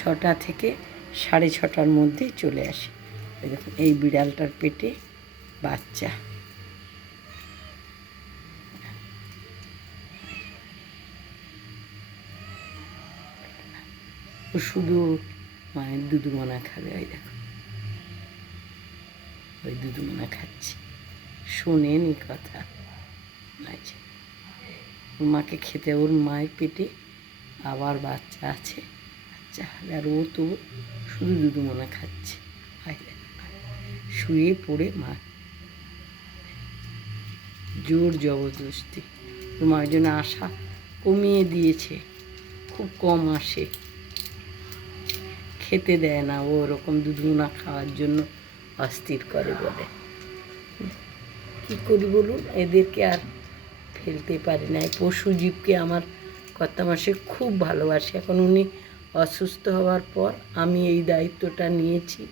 6টা থেকে 6:30টার মধ্যে চলে আসে। এই দেখুন এই বিড়ালটার পেটে বাচ্চা। ও শুধু মায়ের দুধুমনা খাবে। ওই দেখো ওই দুধুমনা খাচ্ছে, শোনেনি কথা। ওর মাকে খেতে, ওর মায়ের পেটে আবার বাচ্চা আছে, বাচ্চা হবে, আর ও তো শুধু দুধুমনা খাচ্ছে। শুয়ে পড়ে মা জোর জবরদস্তি ওর মায়ের জন্য আসা কমিয়ে দিয়েছে, খুব কম আসে, খেতে দেয় না। ও ওরকম দুধুমনা খাওয়ার জন্য অস্থির করে বলে। কী করি বলুন, এদেরকে আর ফেলতে পারি না। এই পশু জীবকে আমার কর্তামশাই খুব ভালোবাসে। এখন উনি অসুস্থ হওয়ার পর আমি এই দায়িত্বটা নিয়েছি।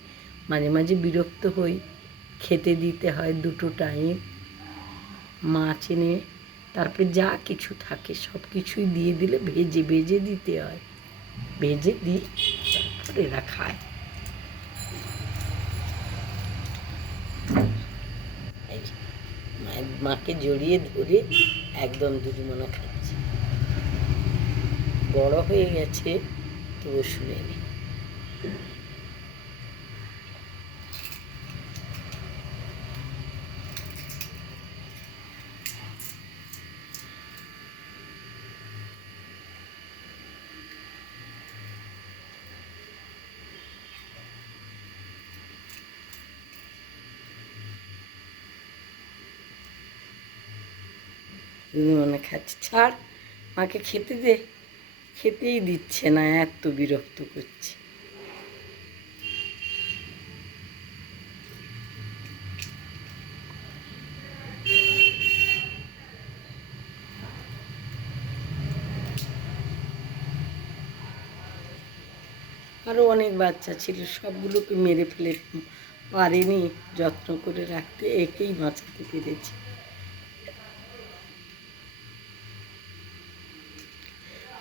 মাঝে মাঝে বিরক্ত হই, খেতে দিতে হয় 2 টাইম, মাছ এনে তারপরে যা কিছু থাকে সব কিছুই দিয়ে দিলে ভেজে ভেজে দিতে হয়, ভেজে দিই তারপর এরা খায়। মাকে জড়িয়ে ধরে একদম দুধুমনা খাচ্ছে। বড় হয়ে গেছে তবু শুনেনি। দুধুমনা খাচ্ছে, ছাড় মাকে খেতে দে, খেতেই দিচ্ছে না, এত বিরক্ত করছে। আরও অনেক বাচ্চা ছিল, সবগুলোকে মেরে ফেলে পারেনি যত্ন করে রাখতে, একেই বাঁচাতে পেরেছি।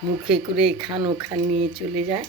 মুখে করে এখান ওখান নিয়ে চলে যায়।